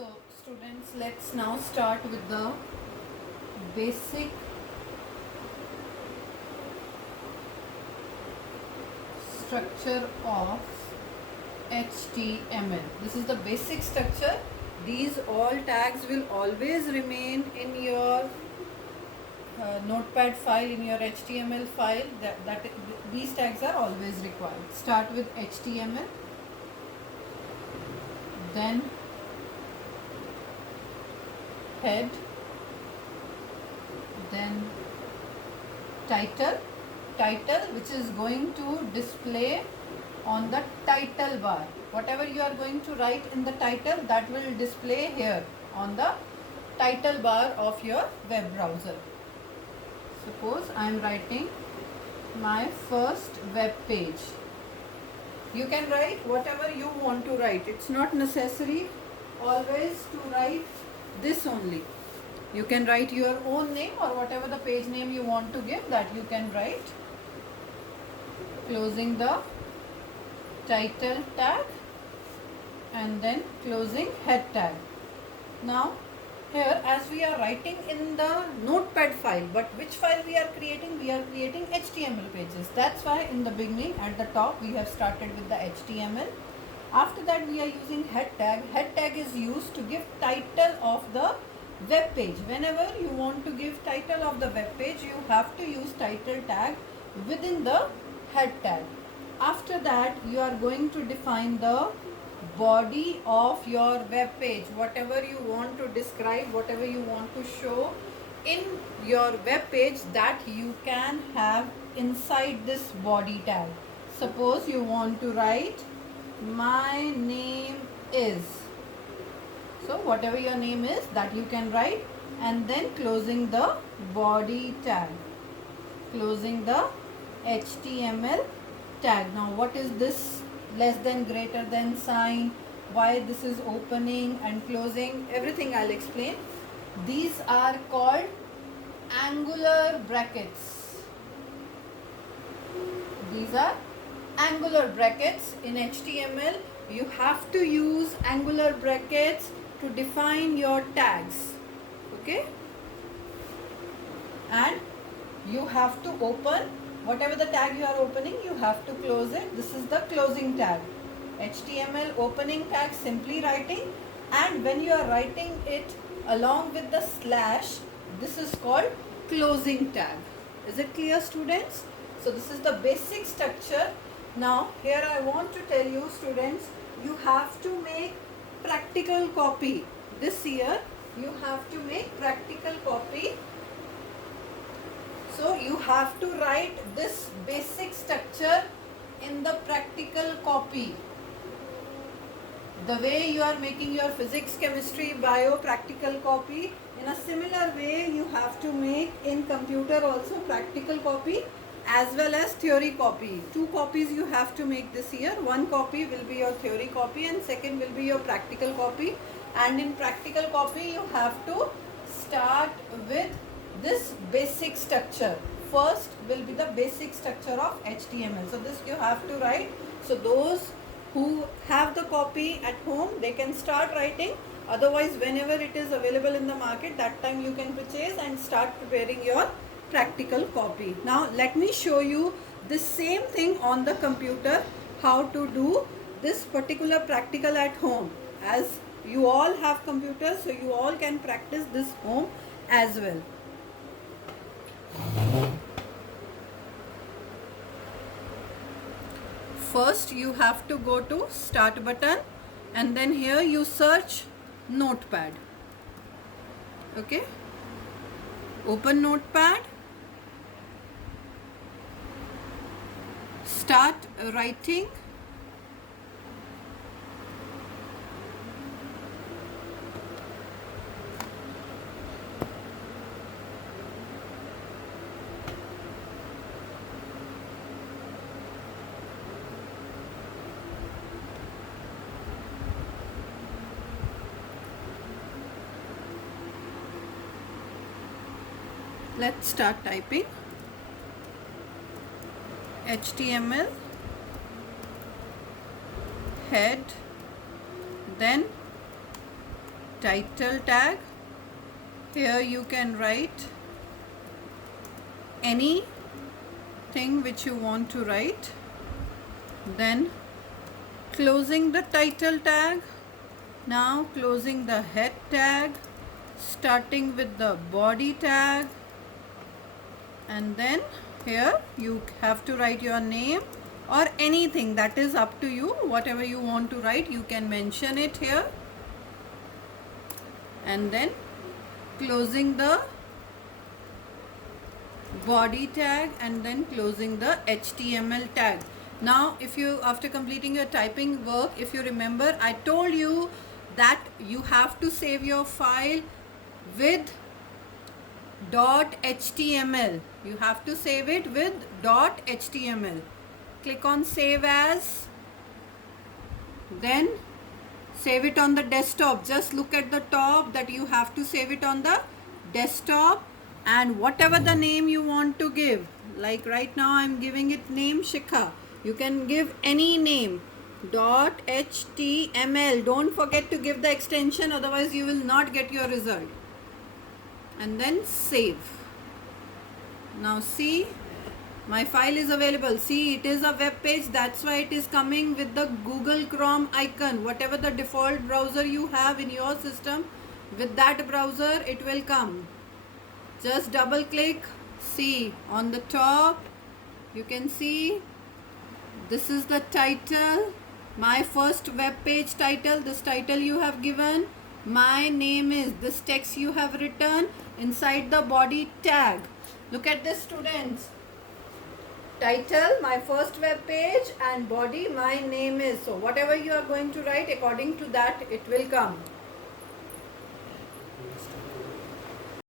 So students, let's now start with the basic structure of HTML. This is the basic structure. These all tags will always remain in your notepad file, in your HTML file. These tags are always required. Start with HTML, then head, then title which is going to display on the title bar. Whatever you are going to write in the title, that will display here on the title bar of your web browser. Suppose I am writing my first web page. You can write whatever you want to write. It's not necessary always to write this only. You can write your own name or whatever the page name you want to give, that you can write. Closing the title tag and then closing head tag. Now here, as we are writing in the notepad file, but which file we are creating? We are creating HTML pages. That's why in the beginning at the top we have started with the HTML. After that we are using head tag. Head tag is used to give title of the web page. Whenever you want to give title of the web page, you have to use title tag within the head tag. After that you are going to define the body of your web page. Whatever you want to describe, whatever you want to show in your web page, that you can have inside this body tag. Suppose you want to write my name is, so whatever your name is, that you can write, and then closing the body tag, closing the HTML tag. Now what is this less than greater than sign, why this is opening and closing, everything I'll explain. These are called angular brackets. These are angular brackets. In HTML you have to use angular brackets to define your tags, okay? And you have to open whatever the tag you are opening, you have to close it. This is the closing tag. HTML opening tag, simply writing, and when you are writing it along with the slash, this is called closing tag. Is it clear, students? So this is the basic structure. Now here I want to tell you, students, you have to make practical copy. This year you have to make practical copy. So you have to write this basic structure in the practical copy. The way you are making your physics, chemistry, bio practical copy, in a similar way you have to make in computer also practical copy as well as theory copy. 2 copies you have to make this year. 1 copy will be your theory copy and second will be your practical copy. And in practical copy you have to start with this basic structure. First will be the basic structure of HTML. So this you have to write. So those who have the copy at home, they can start writing. Otherwise, whenever it is available in the market, that time you can purchase and start preparing your practical copy. Now let me show you the same thing on the computer, how to do this particular practical at home. As you all have computers, so you all can practice this home as well. First you have to go to start button and then here you search notepad. Okay, open notepad, start writing. Let's start typing. HTML, head, then title tag. Here you can write anything which you want to write. Then closing the title tag. Now closing the head tag, starting with the body tag, and then here you have to write your name or anything, that is up to you. Whatever you want to write, you can mention it here. And then closing the body tag and then closing the HTML tag. Now if you, after completing your typing work, if you remember, I told you that you have to save your file with .html. You have to save it with .html. Click on save as, then save it on the desktop. Just look at the top that you have to save it on the desktop, and whatever the name you want to give, like right now I'm giving it name Shikha. You can give any name. .html. Don't forget to give the extension, otherwise you will not get your result. And then save. Now see, my file is available. See, it is a web page, that's why it is coming with the Google Chrome icon. Whatever the default browser you have in your system, with that browser it will come. Just double click. See, on the top you can see this is the title, my first web page title. This title you have given, my name is, this text you have written inside the body tag. Look at this, students. Title, my first web page, and body, my name is. So whatever you are going to write, according to that it will come.